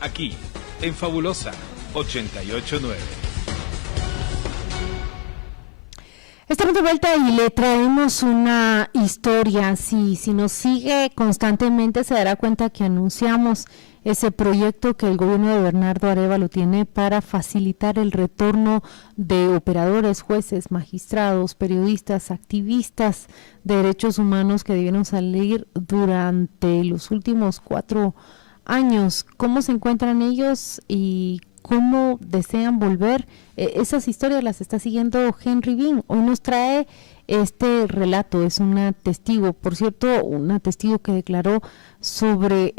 Aquí, en Fabulosa 88.9. Estamos de vuelta y le traemos una historia. Si nos sigue constantemente se dará cuenta que anunciamos ese proyecto que el gobierno de Bernardo Arévalo tiene para facilitar el retorno de operadores, jueces, magistrados, periodistas, activistas de derechos humanos que debieron salir durante los últimos 4 años. ¿Cómo se encuentran ellos y cómo desean volver? Esas historias las está siguiendo Henry Bean. Hoy nos trae este relato. Es una testigo, por cierto, una testigo que declaró sobre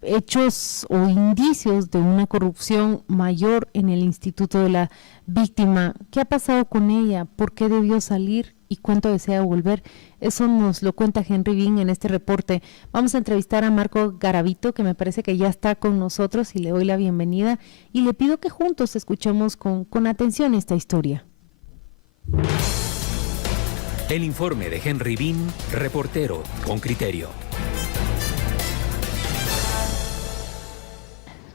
hechos o indicios de una corrupción mayor en el Instituto de la Víctima. ¿Qué ha pasado con ella? ¿Por qué debió salir? ¿Y cuánto desea volver? Eso nos lo cuenta Henry Bean en este reporte. Vamos a entrevistar a Marco Garavito, que me parece que ya está con nosotros, y le doy la bienvenida y le pido que juntos escuchemos con atención esta historia. El informe de Henry Bean, reportero con criterio.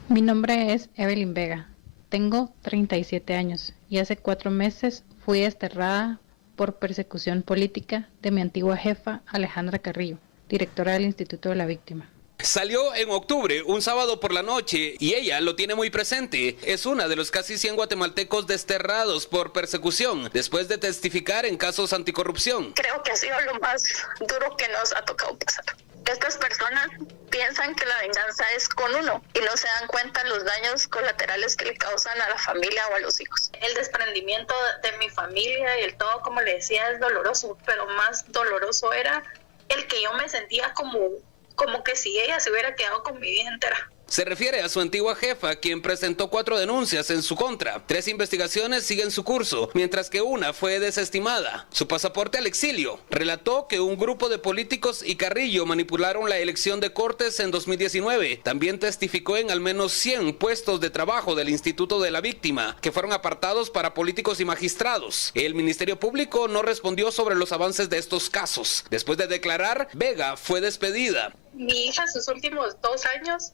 Mi nombre es Evelyn Vega. Tengo 37 años y hace 4 meses fui desterrada por persecución política de mi antigua jefa Alejandra Carrillo, directora del Instituto de la Víctima. Salió en octubre, un sábado por la noche, y ella lo tiene muy presente. Es una de los casi 100 guatemaltecos desterrados por persecución, después de testificar en casos anticorrupción. Creo que ha sido lo más duro que nos ha tocado pasar. Estas personas piensan que la venganza es con uno y no se dan cuenta los daños colaterales que le causan a la familia o a los hijos. El desprendimiento de mi familia y el todo, como le decía, es doloroso, pero más doloroso era el que yo me sentía como que si ella se hubiera quedado con mi vida entera. Se refiere a su antigua jefa, quien presentó 4 denuncias en su contra. 3 investigaciones siguen su curso, mientras que una fue desestimada. Su pasaporte al exilio. Relató que un grupo de políticos y Carrillo manipularon la elección de Cortes en 2019. También testificó en al menos 100 puestos de trabajo del Instituto de la Víctima, que fueron apartados para políticos y magistrados. El Ministerio Público no respondió sobre los avances de estos casos. Después de declarar, Vega fue despedida. Mi hija, sus últimos 2 años,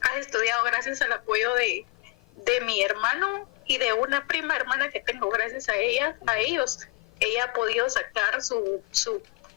ha estudiado gracias al apoyo de mi hermano y de una prima hermana que tengo. Gracias a ellos, ella ha podido sacar su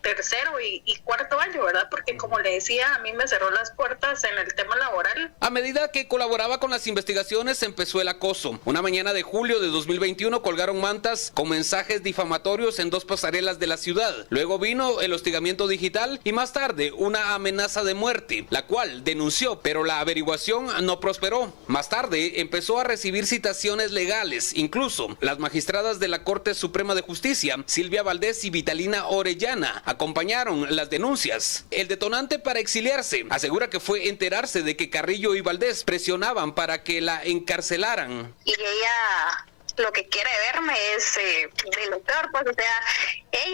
tercero y cuarto año, ¿verdad? Porque como le decía, a mí me cerró las puertas en el tema laboral. A medida que colaboraba con las investigaciones, empezó el acoso. Una mañana de julio de 2021 colgaron mantas con mensajes difamatorios en 2 pasarelas de la ciudad. Luego vino el hostigamiento digital y más tarde una amenaza de muerte, la cual denunció, pero la averiguación no prosperó. Más tarde empezó a recibir citaciones legales. Incluso las magistradas de la Corte Suprema de Justicia, Silvia Valdés y Vitalina Orellana, acompañaron las denuncias. El detonante para exiliarse asegura que fue enterarse de que Carrillo y Valdés presionaban para que la encarcelaran. Y ella lo que quiere verme es de lo peor, pues, o sea,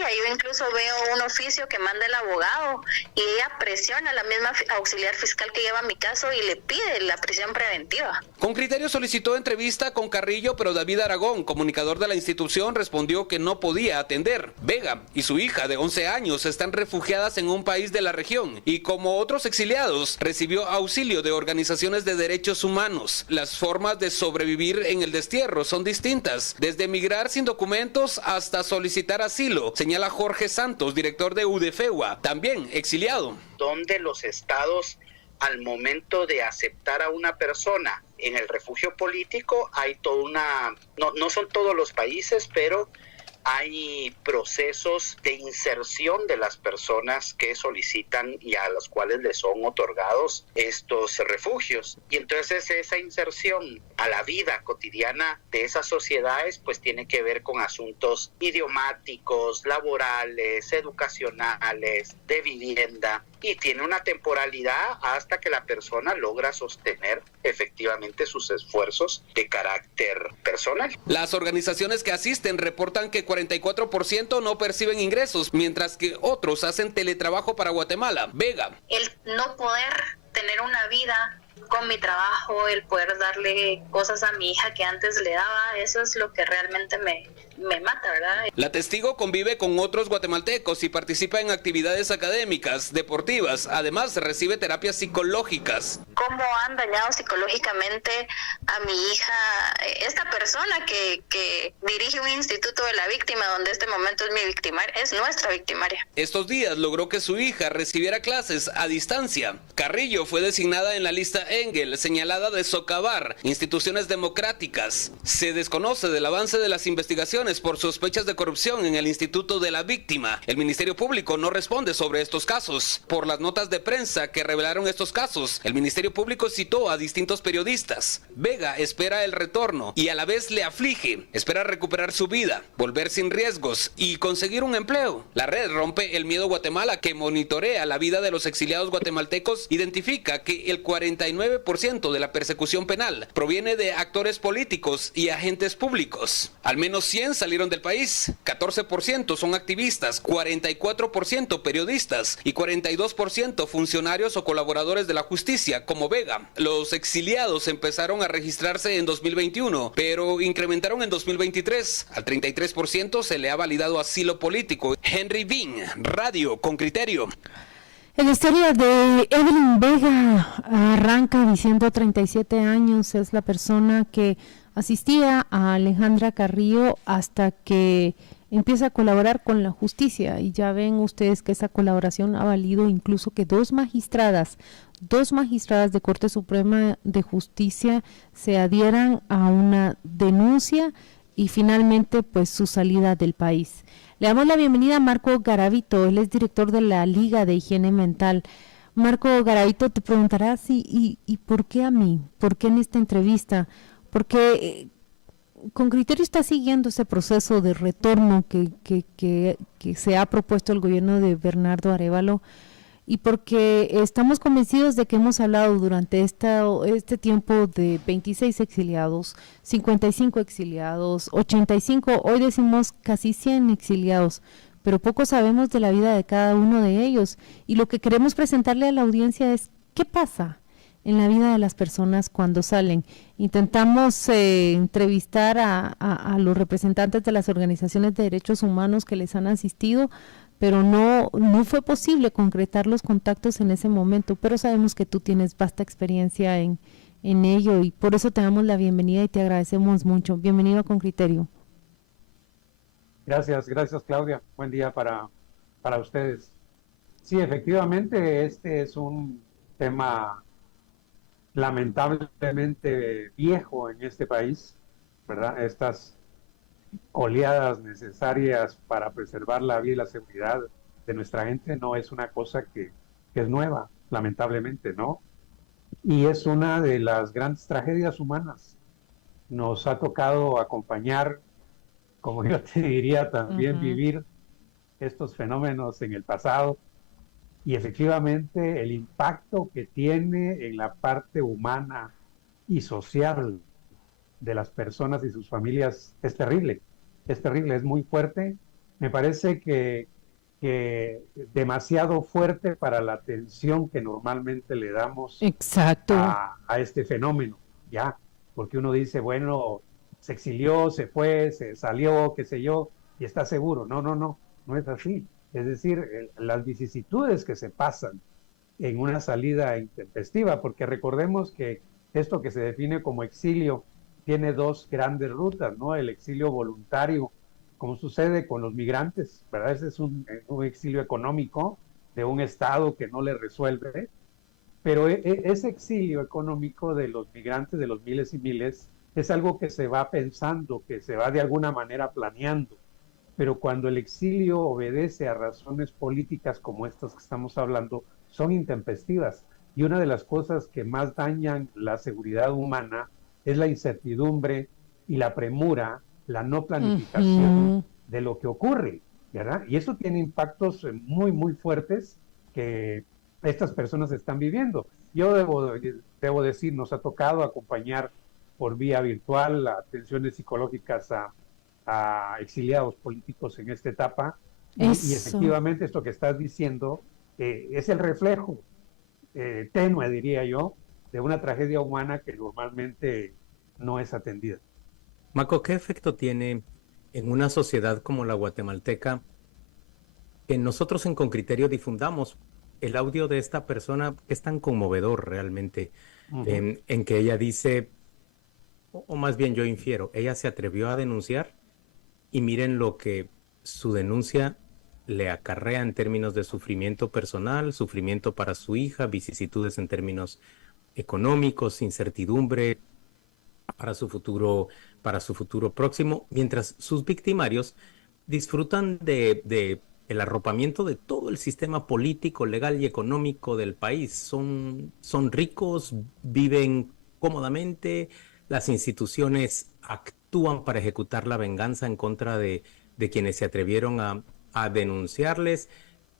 yo incluso veo un oficio que manda el abogado y ella presiona a la misma auxiliar fiscal que lleva mi caso y le pide la prisión preventiva. Con criterio solicitó entrevista con Carrillo, pero David Aragón, comunicador de la institución, respondió que no podía atender. Vega y su hija de 11 años están refugiadas en un país de la región y, como otros exiliados, recibió auxilio de organizaciones de derechos humanos. Las formas de sobrevivir en el destierro son distintas, desde emigrar sin documentos hasta solicitar asilo, señala Jorge Santos, director de UDFEUA, también exiliado. Donde los estados, al momento de aceptar a una persona en el refugio político, hay toda una, no son todos los países, pero hay procesos de inserción de las personas que solicitan y a las cuales les son otorgados estos refugios. Y entonces esa inserción a la vida cotidiana de esas sociedades pues tiene que ver con asuntos idiomáticos, laborales, educacionales, de vivienda, y tiene una temporalidad hasta que la persona logra sostener efectivamente sus esfuerzos de carácter personal. Las organizaciones que asisten reportan que 44% no perciben ingresos, mientras que otros hacen teletrabajo para Guatemala. Vega. El no poder tener una vida con mi trabajo, el poder darle cosas a mi hija que antes le daba, eso es lo que realmente me me mata, ¿verdad? La testigo convive con otros guatemaltecos y participa en actividades académicas, deportivas. Además, recibe terapias psicológicas. Cómo han dañado psicológicamente a mi hija, esta persona que dirige un instituto de la víctima, donde este momento es mi victimaria, es nuestra victimaria. Estos días logró que su hija recibiera clases a distancia. Carrillo fue designada en la lista Engel, señalada de socavar instituciones democráticas. Se desconoce del avance de las investigaciones por sospechas de corrupción en el Instituto de la Víctima. El Ministerio Público no responde sobre estos casos. Por las notas de prensa que revelaron estos casos, el Ministerio Público citó a distintos periodistas. Vega espera el retorno y a la vez le aflige. Espera recuperar su vida, volver sin riesgos y conseguir un empleo. La red Rompe el Miedo Guatemala, que monitorea la vida de los exiliados guatemaltecos, identifica que el 49% de la persecución penal proviene de actores políticos y agentes públicos. Al menos 100 salieron del país, 14% son activistas, 44% periodistas y 42% funcionarios o colaboradores de la justicia, como Vega. Los exiliados empezaron a registrarse en 2021, pero incrementaron en 2023. Al 33% se le ha validado asilo político. Henry Bean, Radio con Criterio. La historia de Evelyn Vega arranca diciendo 37 años, es la persona que asistía a Alejandra Carrillo hasta que empieza a colaborar con la justicia, y ya ven ustedes que esa colaboración ha valido incluso que dos magistradas de Corte Suprema de Justicia se adhieran a una denuncia y finalmente pues su salida del país. Le damos la bienvenida a Marco Garavito, él es director de la Liga de Higiene Mental. Marco Garavito, te preguntarás ¿y por qué a mí? ¿Por qué en esta entrevista? Porque con Criterio está siguiendo ese proceso de retorno que se ha propuesto el gobierno de Bernardo Arévalo, y porque estamos convencidos de que hemos hablado durante este tiempo de 26 exiliados, 55 exiliados, 85, hoy decimos casi 100 exiliados, pero poco sabemos de la vida de cada uno de ellos, y lo que queremos presentarle a la audiencia es ¿qué pasa en la vida de las personas cuando salen? Intentamos entrevistar a los representantes de las organizaciones de derechos humanos que les han asistido, pero no fue posible concretar los contactos en ese momento, pero sabemos que tú tienes vasta experiencia en ello, y por eso te damos la bienvenida y te agradecemos mucho. Bienvenido a Con Criterio. Gracias Claudia, buen día para ustedes. Sí, efectivamente, este es un tema lamentablemente viejo en este país, ¿verdad? Estas oleadas necesarias para preservar la vida y la seguridad de nuestra gente no es una cosa que es nueva, lamentablemente, ¿no? Y es una de las grandes tragedias humanas. Nos ha tocado acompañar, como yo te diría, también vivir estos fenómenos en el pasado, y efectivamente el impacto que tiene en la parte humana y social de las personas y sus familias es terrible, es muy fuerte. Me parece que demasiado fuerte para la atención que normalmente le damos a este fenómeno, ya, porque uno dice, bueno, se exilió, se fue, se salió, qué sé yo, y está seguro. No es así. Es decir, las vicisitudes que se pasan en una salida intempestiva, porque recordemos que esto que se define como exilio tiene dos grandes rutas, ¿no? El exilio voluntario, como sucede con los migrantes, ¿verdad? Ese es un exilio económico de un Estado que no le resuelve, pero ese exilio económico de los migrantes, de los miles y miles, es algo que se va pensando, que se va de alguna manera planeando. Pero cuando el exilio obedece a razones políticas como estas que estamos hablando, son intempestivas. Y una de las cosas que más dañan la seguridad humana es la incertidumbre y la premura, la no planificación de lo que ocurre, ¿verdad? Y eso tiene impactos muy, muy fuertes que estas personas están viviendo. Yo debo decir, nos ha tocado acompañar por vía virtual atenciones psicológicas a exiliados políticos en esta etapa, y efectivamente esto que estás diciendo es el reflejo tenue, diría yo, de una tragedia humana que normalmente no es atendida. Marco, ¿qué efecto tiene en una sociedad como la guatemalteca, que nosotros en Con Criterio difundamos el audio de esta persona que es tan conmovedor realmente, en que ella dice, o más bien yo infiero, ella se atrevió a denunciar y miren lo que su denuncia le acarrea en términos de sufrimiento personal, sufrimiento para su hija, vicisitudes en términos económicos, incertidumbre para su futuro próximo, mientras sus victimarios disfrutan de el arropamiento de todo el sistema político, legal y económico del país. Son ricos, viven cómodamente, las instituciones actúan para ejecutar la venganza en contra de quienes se atrevieron a denunciarles,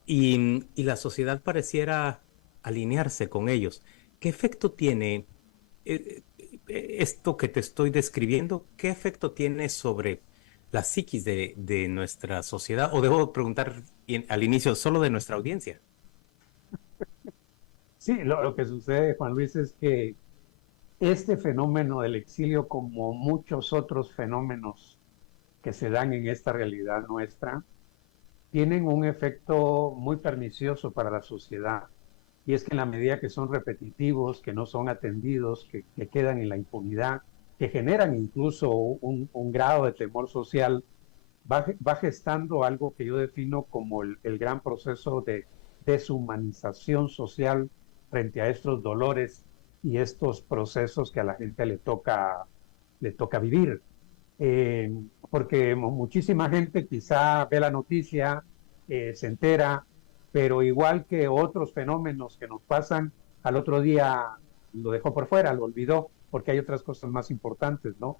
y la sociedad pareciera alinearse con ellos. ¿Qué efecto tiene esto que te estoy describiendo? ¿Qué efecto tiene sobre la psiquis de nuestra sociedad? O debo preguntar al inicio, solo de nuestra audiencia. Sí, lo que sucede, Juan Luis, es que este fenómeno del exilio, como muchos otros fenómenos que se dan en esta realidad nuestra, tienen un efecto muy pernicioso para la sociedad. Y es que en la medida que son repetitivos, que no son atendidos, que quedan en la impunidad, que generan incluso un grado de temor social, va gestando algo que yo defino como el gran proceso de deshumanización social frente a estos dolores y estos procesos que a la gente le toca vivir. Porque muchísima gente quizá ve la noticia, se entera, pero igual que otros fenómenos que nos pasan, al otro día lo dejó por fuera, lo olvidó, porque hay otras cosas más importantes, ¿no?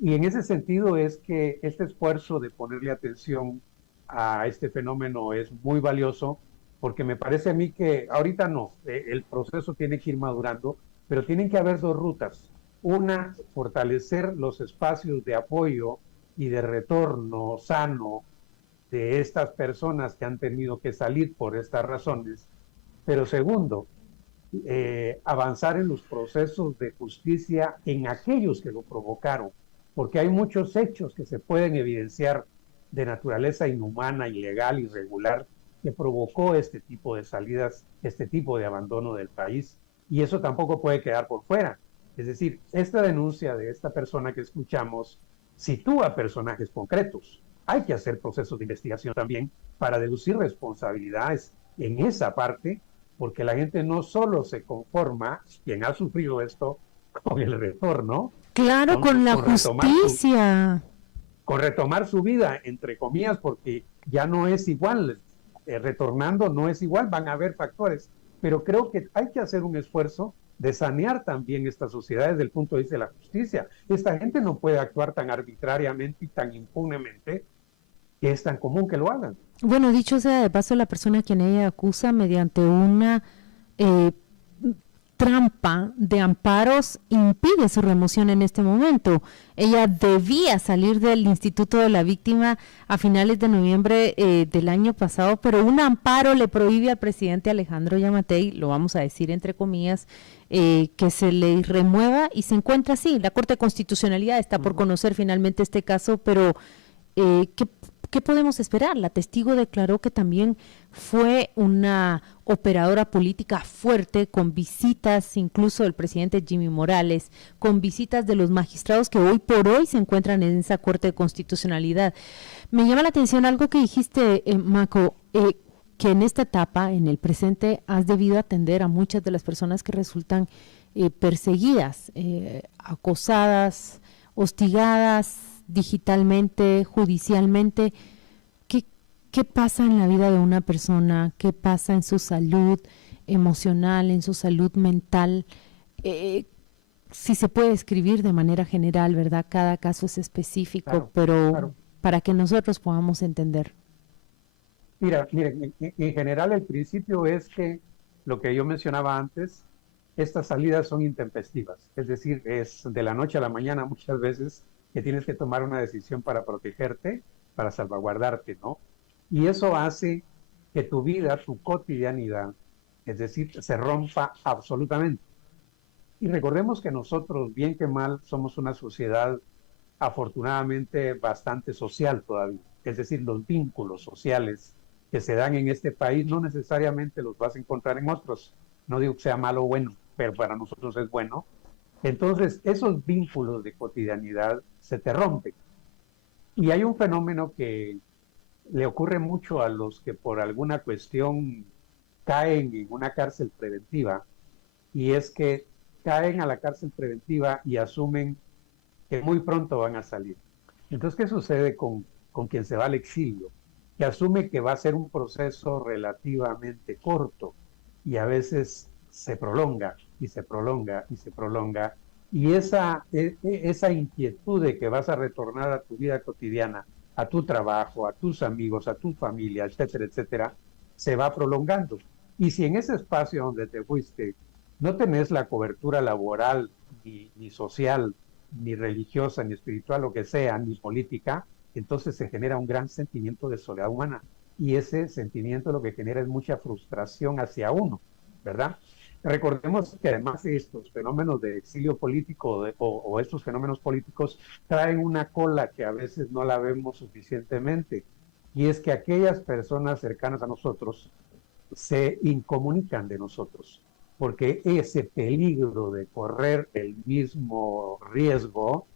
Y en ese sentido es que este esfuerzo de ponerle atención a este fenómeno es muy valioso, porque me parece a mí que ahorita no, el proceso tiene que ir madurando, pero tienen que haber dos rutas. Una, fortalecer los espacios de apoyo y de retorno sano de estas personas que han tenido que salir por estas razones. Pero segundo, avanzar en los procesos de justicia en aquellos que lo provocaron, porque hay muchos hechos que se pueden evidenciar de naturaleza inhumana, ilegal, irregular, que provocó este tipo de salidas, este tipo de abandono del país, y eso tampoco puede quedar por fuera. Es decir, esta denuncia de esta persona que escuchamos sitúa personajes concretos. Hay que hacer procesos de investigación también para deducir responsabilidades en esa parte, porque la gente no solo se conforma, quien ha sufrido esto, con el retorno. Claro, con la justicia. Con retomar su vida, entre comillas, porque ya no es igual. Retornando no es igual, van a haber factores. Pero creo que hay que hacer un esfuerzo de sanear también esta sociedad desde el punto de vista de la justicia. Esta gente no puede actuar tan arbitrariamente y tan impunemente, que es tan común que lo hagan. Bueno, dicho sea de paso, la persona a quien ella acusa mediante una trampa de amparos impide su remoción en este momento. Ella debía salir del Instituto de la Víctima a finales de noviembre del año pasado, pero un amparo le prohíbe al presidente Alejandro Yamatei, lo vamos a decir entre comillas, que se le remueva, y se encuentra así. La Corte de Constitucionalidad está por conocer finalmente este caso, pero ¿qué podemos esperar? La testigo declaró que también fue una operadora política fuerte, con visitas incluso del presidente Jimmy Morales, con visitas de los magistrados que hoy por hoy se encuentran en esa Corte de Constitucionalidad. Me llama la atención algo que dijiste, Maco, que en esta etapa, en el presente, has debido atender a muchas de las personas que resultan perseguidas, acosadas, hostigadas digitalmente, judicialmente. ¿Qué pasa en la vida de una persona? ¿Qué pasa en su salud emocional, en su salud mental? Si se puede describir de manera general, ¿verdad? Cada caso es específico, claro, pero claro, para que nosotros podamos entender. Miren, en general el principio es que lo que yo mencionaba antes, estas salidas son intempestivas, es decir, es de la noche a la mañana muchas veces que tienes que tomar una decisión para protegerte, para salvaguardarte, ¿no? Y eso hace que tu vida, tu cotidianidad, es decir, se rompa absolutamente. Y recordemos que nosotros, bien que mal, somos una sociedad afortunadamente bastante social todavía. Es decir, los vínculos sociales que se dan en este país no necesariamente los vas a encontrar en otros. No digo que sea malo o bueno, pero para nosotros es bueno. Entonces, esos vínculos de cotidianidad se te rompen. Y hay un fenómeno que le ocurre mucho a los que por alguna cuestión caen en una cárcel preventiva, y es que caen a la cárcel preventiva y asumen que muy pronto van a salir. Entonces, ¿qué sucede con quien se va al exilio? Que asume que va a ser un proceso relativamente corto y a veces se prolonga y se prolonga y se prolonga, y esa inquietud de que vas a retornar a tu vida cotidiana, a tu trabajo, a tus amigos, a tu familia, etcétera, etcétera, se va prolongando. Y si en ese espacio donde te fuiste no tenés la cobertura laboral, ni social, ni religiosa, ni espiritual, lo que sea, ni política, entonces se genera un gran sentimiento de soledad humana. Y ese sentimiento lo que genera es mucha frustración hacia uno, ¿verdad? Recordemos que además estos fenómenos de exilio político o estos fenómenos políticos traen una cola que a veces no la vemos suficientemente, y es que aquellas personas cercanas a nosotros se incomunican de nosotros, porque ese peligro de correr el mismo riesgo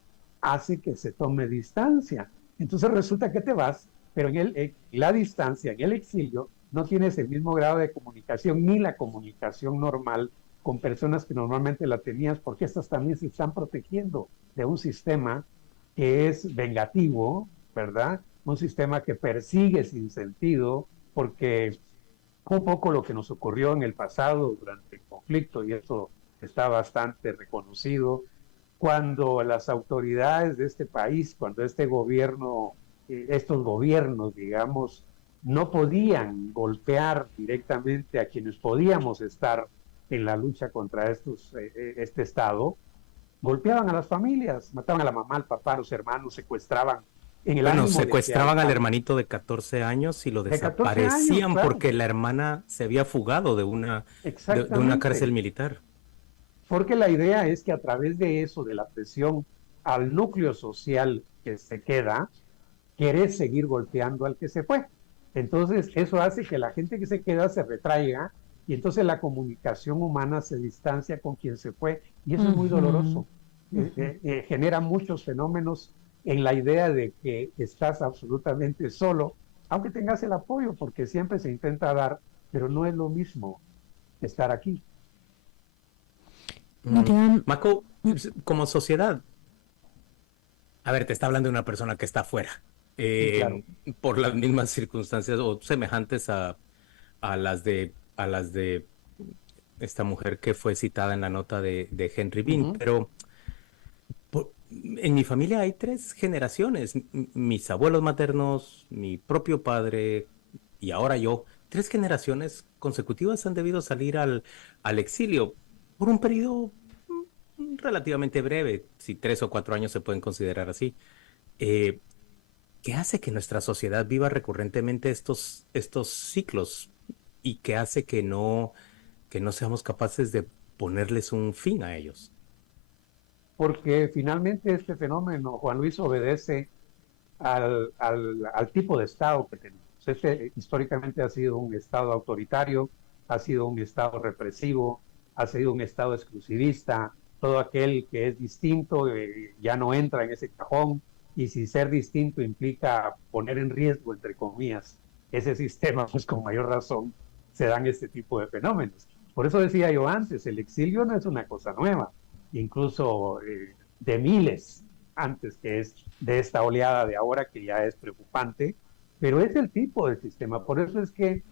hace que se tome distancia. Entonces resulta que te vas, pero en la distancia, en el exilio, no tienes el mismo grado de comunicación, ni la comunicación normal con personas que normalmente la tenías, porque estas también se están protegiendo de un sistema que es vengativo, ¿verdad? Un sistema que persigue sin sentido, porque un poco lo que nos ocurrió en el pasado durante el conflicto, y eso está bastante reconocido, cuando las autoridades de este país, cuando este gobierno, estos gobiernos, digamos, no podían golpear directamente a quienes podíamos estar en la lucha contra este Estado, golpeaban a las familias, mataban a la mamá, al papá, a los hermanos, secuestraban. Secuestraban al hermanito de 14 años y lo desaparecían porque la hermana se había fugado de una cárcel militar. Porque la idea es que a través de eso, de la presión al núcleo social que se queda, quiere seguir golpeando al que se fue. Entonces eso hace que la gente que se queda se retraiga, y entonces la comunicación humana se distancia con quien se fue, y eso es muy doloroso. Genera muchos fenómenos en la idea de que estás absolutamente solo, aunque tengas el apoyo, porque siempre se intenta dar, pero no es lo mismo estar aquí. Maco, como sociedad, a ver, te está hablando de una persona que está afuera, claro, por las mismas circunstancias o semejantes a las de esta mujer que fue citada en la nota de Henry Bean, pero en mi familia hay 3 generaciones, mis abuelos maternos, mi propio padre y ahora yo. 3 generaciones consecutivas han debido salir al exilio por un periodo relativamente breve, si 3 o 4 años se pueden considerar así. ¿Qué hace que nuestra sociedad viva recurrentemente estos ciclos y qué hace que no seamos capaces de ponerles un fin a ellos? Porque finalmente este fenómeno, Juan Luis, obedece al tipo de Estado que tenemos. Históricamente ha sido un Estado autoritario, ha sido un Estado represivo, ha sido un Estado exclusivista. Todo aquel que es distinto ya no entra en ese cajón, y si ser distinto implica poner en riesgo, entre comillas, ese sistema, pues con mayor razón se dan este tipo de fenómenos. Por eso decía yo antes, el exilio no es una cosa nueva, incluso de miles antes que es de esta oleada de ahora, que ya es preocupante, pero es el tipo de sistema. Por eso es que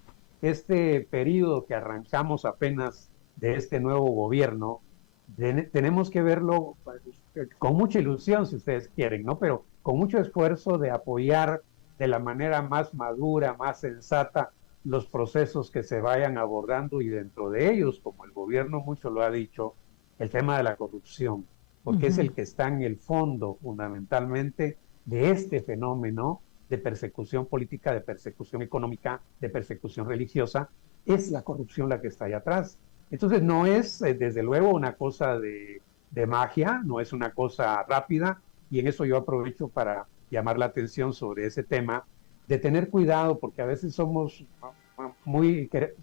este periodo que arrancamos apenas de este nuevo gobierno, tenemos que verlo con mucha ilusión, si ustedes quieren, ¿no? Pero con mucho esfuerzo de apoyar de la manera más madura, más sensata, los procesos que se vayan abordando, y dentro de ellos, como el gobierno mucho lo ha dicho, el tema de la corrupción, porque es el que está en el fondo fundamentalmente de este fenómeno de persecución política, de persecución económica, de persecución religiosa. Es la corrupción la que está ahí atrás. Entonces no es desde luego una cosa de magia, no es una cosa rápida, y en eso yo aprovecho para llamar la atención sobre ese tema, de tener cuidado, porque a veces somos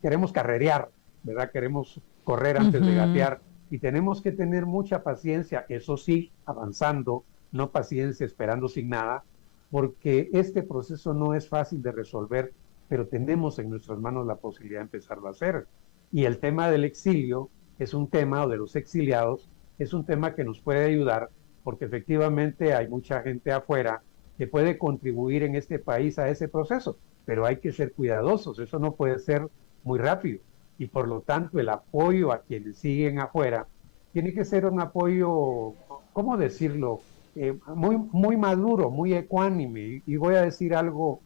queremos carrerear, ¿verdad? Queremos correr antes de gatear, y tenemos que tener mucha paciencia, eso sí, avanzando, no paciencia esperando sin nada, porque este proceso no es fácil de resolver, pero tenemos en nuestras manos la posibilidad de empezarlo a hacer. Y el tema del exilio es un tema, o de los exiliados, es un tema que nos puede ayudar, porque efectivamente hay mucha gente afuera que puede contribuir en este país a ese proceso, pero hay que ser cuidadosos, eso no puede ser muy rápido, y por lo tanto el apoyo a quienes siguen afuera tiene que ser un apoyo, ¿cómo decirlo?, muy maduro, muy ecuánime, y voy a decir algo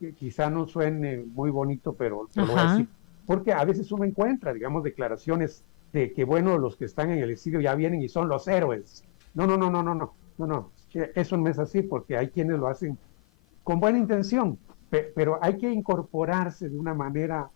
que quizá no suene muy bonito, pero lo voy a decir, porque a veces uno encuentra, digamos, declaraciones de que, bueno, los que están en el exilio ya vienen y son los héroes. No, eso no es así, porque hay quienes lo hacen con buena intención, pero hay que incorporarse de una manera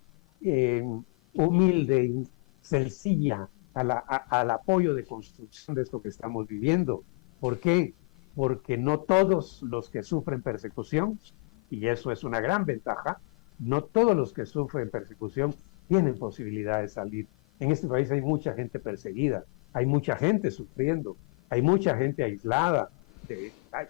humilde y sencilla al apoyo de construcción de esto que estamos viviendo. ¿Por qué? Porque no todos los que sufren persecución, y eso es una gran ventaja, no todos los que sufren persecución tienen posibilidad de salir. En este país hay mucha gente perseguida, hay mucha gente sufriendo, hay mucha gente aislada,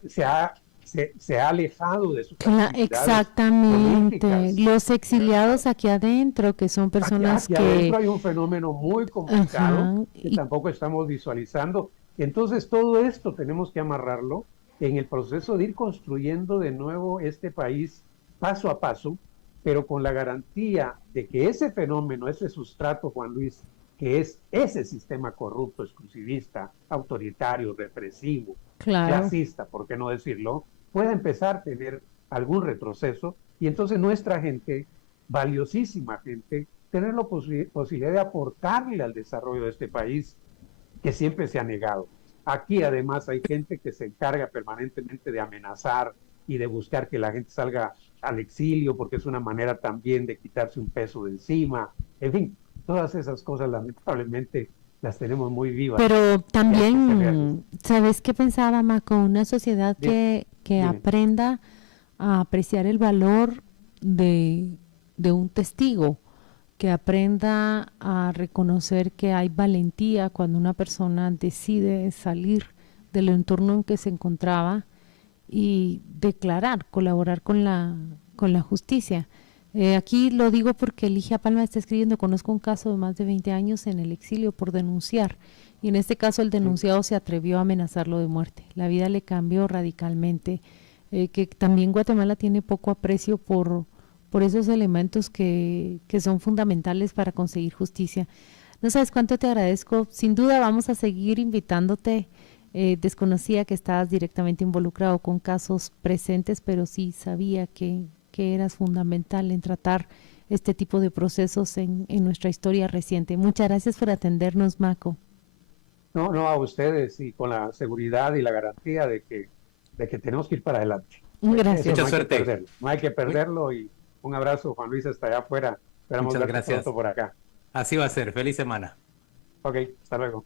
se ha alejado de sus actividades exactamente políticas. Los exiliados aquí adentro, que son personas aquí adentro hay un fenómeno muy complicado que tampoco estamos visualizando. Entonces todo esto tenemos que amarrarlo en el proceso de ir construyendo de nuevo este país paso a paso, pero con la garantía de que ese fenómeno, ese sustrato, Juan Luis, que es ese sistema corrupto, exclusivista, autoritario, represivo, clasista, ¿por qué no decirlo?, pueda empezar a tener algún retroceso, y entonces nuestra gente, valiosísima gente, tener la posibilidad de aportarle al desarrollo de este país, que siempre se ha negado. Aquí además hay gente que se encarga permanentemente de amenazar y de buscar que la gente salga al exilio, porque es una manera también de quitarse un peso de encima. En fin, todas esas cosas lamentablemente las tenemos muy vivas. Pero también, ¿sabes qué pensaba, Maco? Una sociedad que aprenda a apreciar el valor de un testigo, que aprenda a reconocer que hay valentía cuando una persona decide salir del entorno en que se encontraba y declarar, colaborar con la justicia. Aquí lo digo porque Ligia Palma está escribiendo, conozco un caso de más de 20 años en el exilio por denunciar, y en este caso el denunciado se atrevió a amenazarlo de muerte. La vida le cambió radicalmente, que también Guatemala tiene poco aprecio por esos elementos que son fundamentales para conseguir justicia. No sabes cuánto te agradezco. Sin duda vamos a seguir invitándote. Desconocía que estabas directamente involucrado con casos presentes, pero sí sabía que eras fundamental en tratar este tipo de procesos en nuestra historia reciente. Muchas gracias por atendernos, Maco. No, a ustedes, y con la seguridad y la garantía de que tenemos que ir para adelante. Gracias. Mucha suerte. No hay que perderlo, y un abrazo, Juan Luis, hasta allá afuera. Esperamos verte pronto por acá. Así va a ser. Feliz semana. Ok, hasta luego.